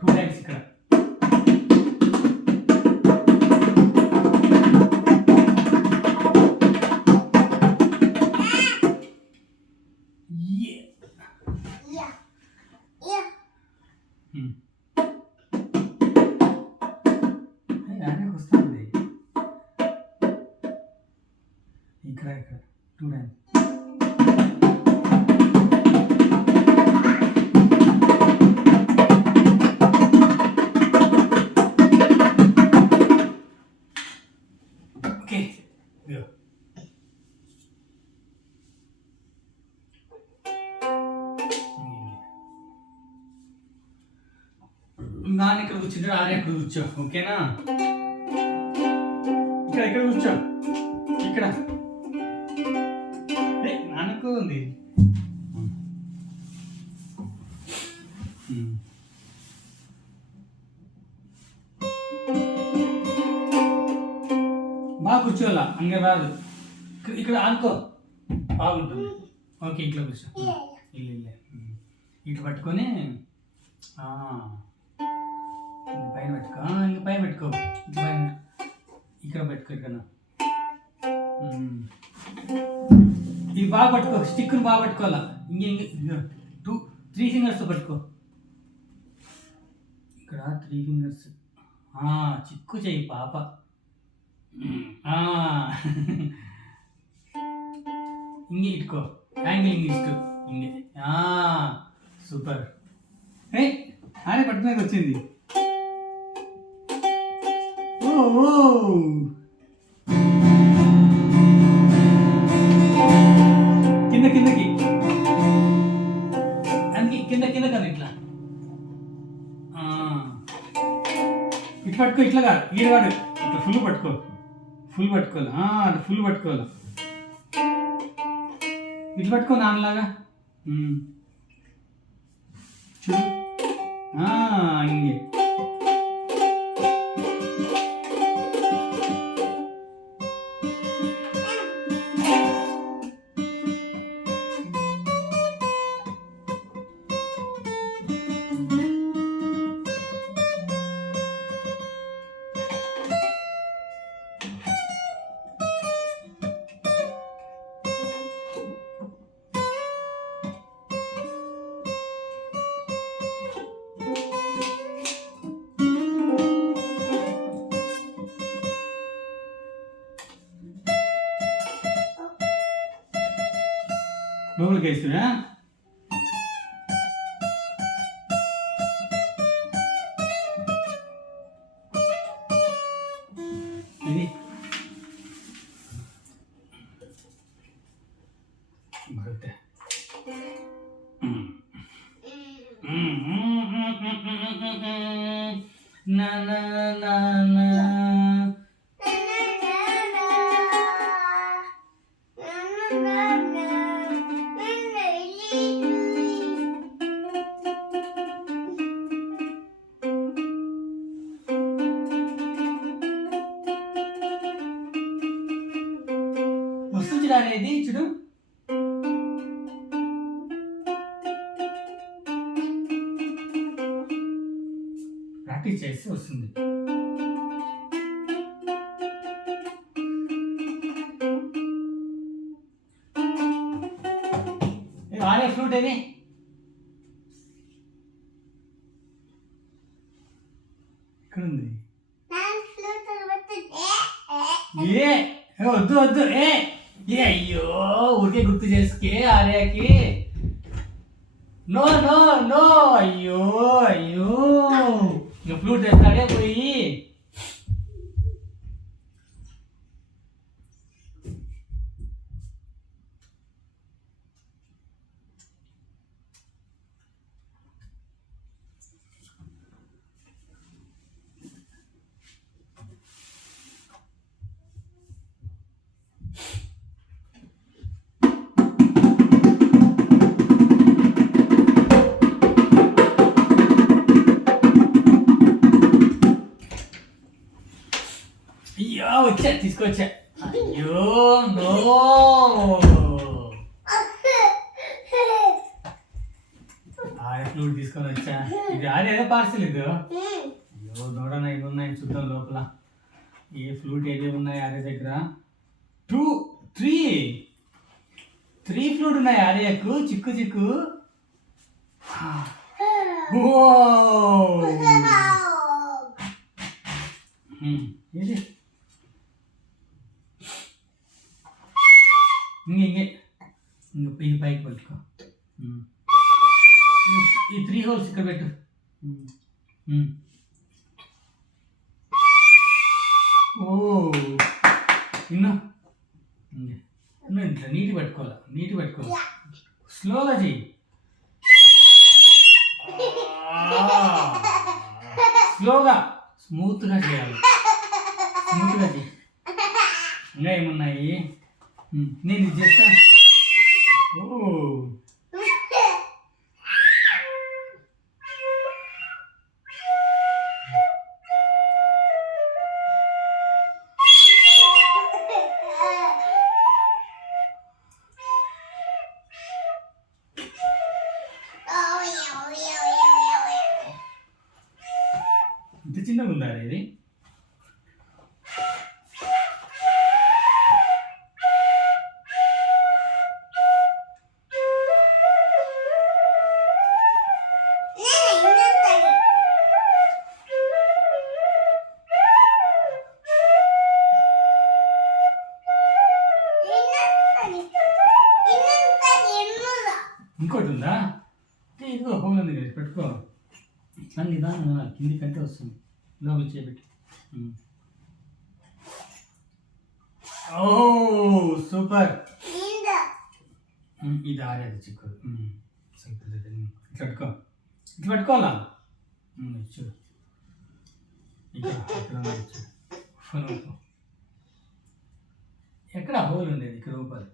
Two times ఇక్కడ. వస్తుంది ఇక్కడ ఇక్కడ టూ టైమ్స్. ఓకే నాన్న ఇక్కడ కూర్చుంటాడు, ఆర్య ఇక్కడ కూర్చో. ఓకేనా? ఇక్కడ ఇక్కడ కూర్చో. ఇక్కడ నాన్నకు ఉంది. బాగా కూర్చోవాలా, అంగ రాదు. ఇక్కడ అనుకో బాగుంటుంది. ఓకే ఇంట్లో కూర్చో. ఇల్లు ఇట్లా పట్టుకొని పైన పెట్టుకో. ఇంక పైన పెట్టుకో. పైన ఇక్కడ పెట్టుకో. ఇక్కడ ఇది బాగా పట్టుకో. స్టిక్ను బాగా పట్టుకోవాలా. ఇంక 3 ఫింగర్స్ పట్టుకో. ఇక్కడ 3 ఫింగర్స్. చిక్కు చెయ్యి పాప. ఇంక ఇట్టుకో. యాంగిల్ ఇంక ఇటు. ఇంకే సూపర్. ఆడే పట్టుకునేది వచ్చింది. కింద కిందకి అందుకే కింద కింద కదా ఇట్లా ఇట్లా పట్టుకో. ఇట్లా కాదు ఈడవాడు ఇట్లా ఫుల్ పట్టుకో. ఫుల్ పట్టుకోవాలి. అట్లా ఫుల్ పట్టుకోవాలి. ఇట్లా పట్టుకో నాన్నలాగా. చూడు ఇంకే లోపలికి వేస్తున్నా. ఇది బರುತ್ತೆ. నా నా నా నా వస్తుంది అనేది చూడు. ప్రాక్టీస్ చేస్తే వస్తుంది. ఆరే ఫ్లూట్ ఏది ఇక్కడ ఉంది. వద్దు వద్దు. అయ్యో ఊరికే గుర్తు చేసుకే ఆర్యాకి. No no no. అయ్యో అయ్యో ఇంకా ఫ్లూట్ తెస్తాడే పోయి. అయ్యో వచ్చా తీసుకొచ్చా. అయ్యో నో పార్సిల్ ఇది. అయ్యో చూడనా, ఇవి ఉన్నాయి చూద్దాం లోపల ఏ ఫ్లూట్ ఏవి ఉన్నాయి ఆర్య దగ్గర. 3 ఫ్లూట్ ఉన్నాయి ఆర్యకు. చిక్కు చిక్కు. ఇది ఇది పైకి పట్టుకో. ఈ 3 హోల్స్ ఇక్కడ పెట్టు. ఓ ఇన్నో ఇట్లా నీటి పట్టుకోవాలి. స్లోగా చెయ్యి. స్లోగా స్మూత్గా చేయాలి. చెయ్యి. ఇంకా ఏమున్నాయి నేను ఇది చేస్తా. ఓ ఇంత చిన్నగా ఉందా ఇది. ఇంకోటి ఉందా? ఇదిగో హోల్ ఉంది కదా, పెట్టుకో. కానీ నిదానంగా కింది కంటే వస్తుంది. లోపల చేపెట్టి. ఓ సూపర్. ఇది ఆరేది చిక్కు. ఇట్లా పట్టుకోవాలా. చూడు ఎక్కడ హోల్ ఉండేది? ఇక్కడ రూపాయలు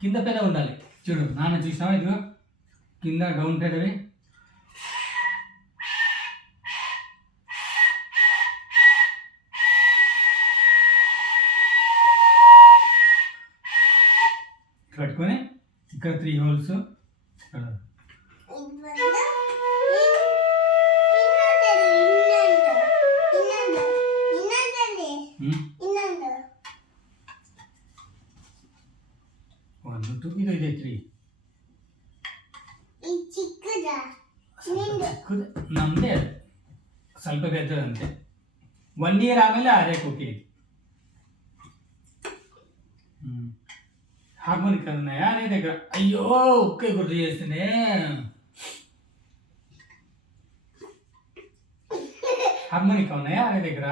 కింద పెద్ద ఉండాలి. చూడు నాన్న చూసినావా? ఇదిగో కింద డౌన్ పెద్దవి. పట్టుకొని ఇక్కడ 3 హోల్స్. ఇది 3 ನಮ್ಮದೇ ಸ್ವಲ್ಪ ಬೆತ್ತದಂತೆ. 1 ಇಯರ್ ಆಮೇಲೆ ಆರ್ಯಕ್ಕೆ ಓಕೆ. హార్మోనికా ఉన్నాయా నీ దగ్గర? అయ్యో ఒకే గుర్తు చేస్తేనే. హార్మోనికా ఉన్నాయా నీ దగ్గర?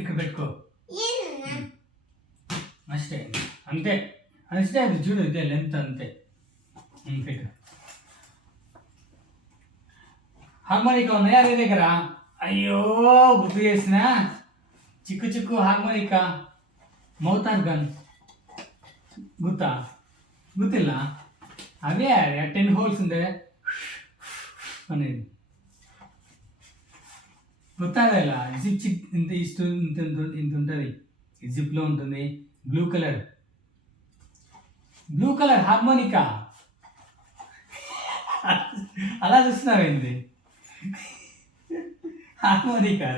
ఇక్కడ పెట్టుకో. అಷ್ಟೇ అంతే. అಷ್ಟೇ అది చూడు, ఇదే లెంత్ అంతే. పెట్టు. హార్మోనికా ఉన్నాయా నీ దగ్గర? అయ్యో గుర్తు చేసిన. చిక్కు హార్మోనికా, మౌత్ ఆర్గన్ గుర్తిಲ್ಲ? అవే 10 హోల్స్ ఉందే అనేది గుర్తాదేలా? జిప్ ఇంత ఇంత ఉంటుంది. జిప్లో ఉంటుంది. Blue colour harmonica. అలా చూస్తున్నావేంది? హార్మోనికా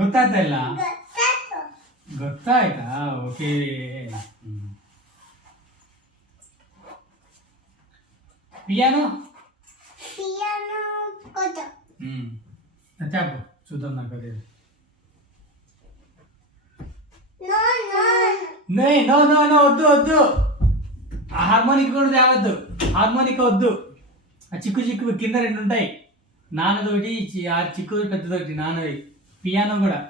ಗೊತ್ತಾಯ್ತಲ್ಲ? ಗೊತ್ತಾಯ್ತಾ? ಓಕೆ. పియానో చెప్పు చూద్దాం. నాకు అది నో వద్దు. ఆ హార్మోనిక్ కూడా తేవద్దు. హార్మోనికా వద్దు. ఆ చిక్కు చిక్కు కింద రెండు ఉంటాయి, నాన్నదోటి ఆ చిక్కు పెద్దదోటి నాన్నది. పియానో కూడా.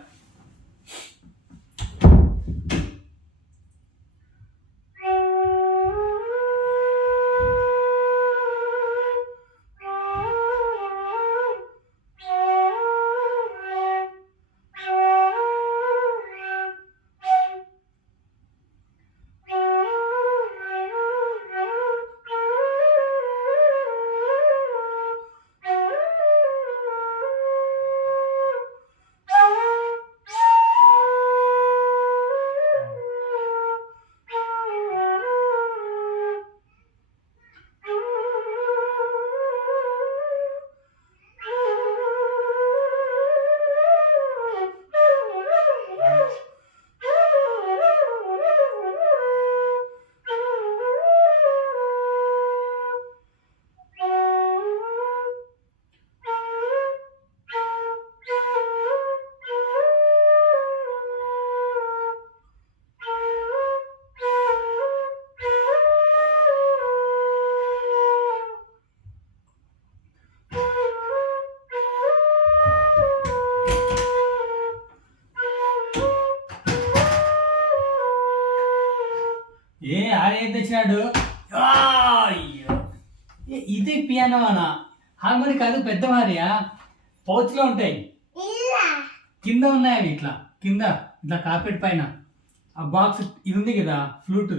ఏ ఆడేం తెచ్చినాడు? ఇది పియానో అనా? హార్మోనిక్ కాదు, పెద్ద భార్య. పౌచ్లో ఉంటాయి, కింద ఉన్నాయి అవి. ఇట్లా కింద ఇట్లా కార్పెట్ పైన ఆ బాక్స్ ఇది ఉంది కదా, ఫ్లూట్.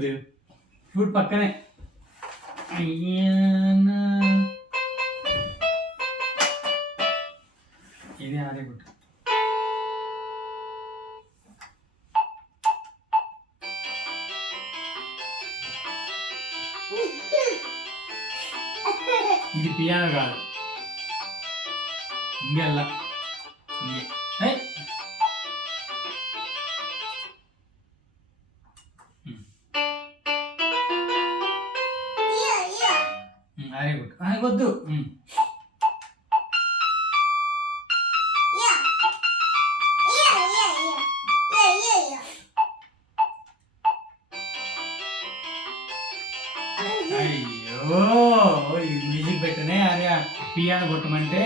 ఫ్లూట్ పక్కనే. ఇది ఆడే గుట్ట. ఇది పియానో కాదు, ఇంకెల్లా ఇంకే. అరే గుడ్ వద్దు. అయ్యో, ఈ మ్యూజిక్ పెట్టనే అరే పియానో కొట్టమంటే.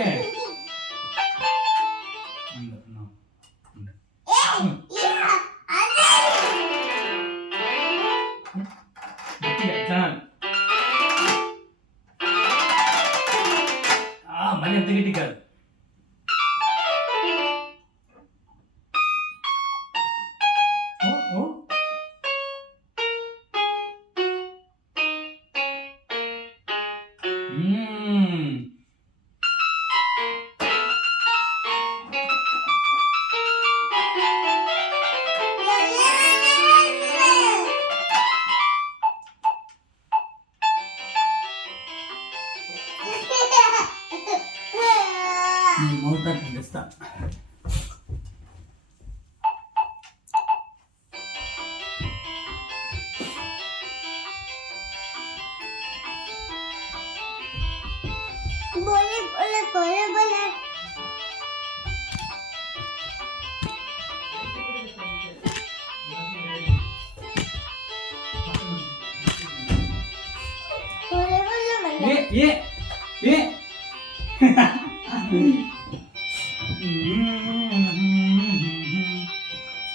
మరి ఎంత గట్టి కాదు. మౌత్ ఇస్తా. बोले बोले बोले बोले ఏ ఏ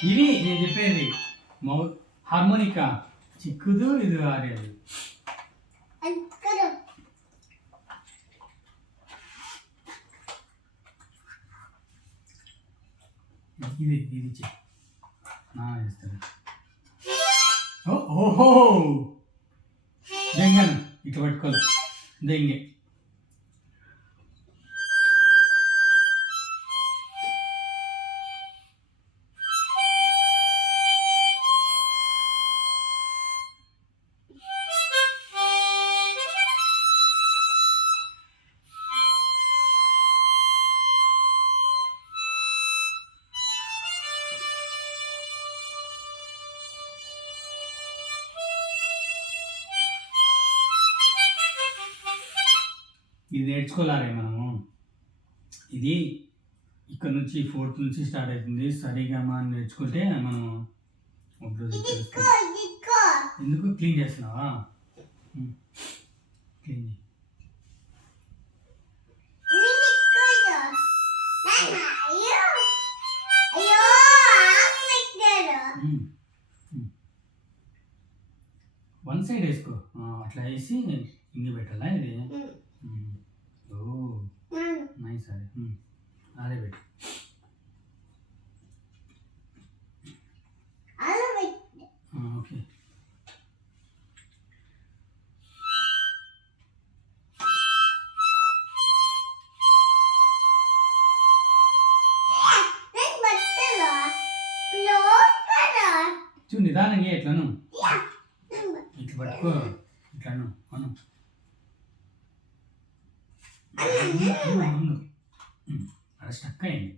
ఇవి నేను చెప్పేది హార్మోనికా చిక్కుదు, ఇది ఆడేది. ఇది ఇది చేస్తాను. ఓహో దెంగను ఇట్లా పట్టుకోవాలి. దెంగే ఇది నేర్చుకోవాలి మనము. ఇది ఇక్కడ నుంచి 4th నుంచి స్టార్ట్ అవుతుంది. సరిగమా అని నేర్చుకుంటే మనం ఎందుకు క్లీన్ చేస్తున్నావా? క్లీన్ చేయి. అయ్యో పెట్టారు. వన్ సైడ్ వేసుకో. అట్లా వేసి ఇంగి పెట్టాలా ఇది? ఓ నైస్. అదే అదే పెట్టు. అలా పెట్టు. ఓకే. నేను బట్టలు క్లోజ్ కదా. చూ నిదానంగా ఎట్లను ఇట్లా పట్టుకో. ఇట్లను అను అను. అది స్టక్ అయింది.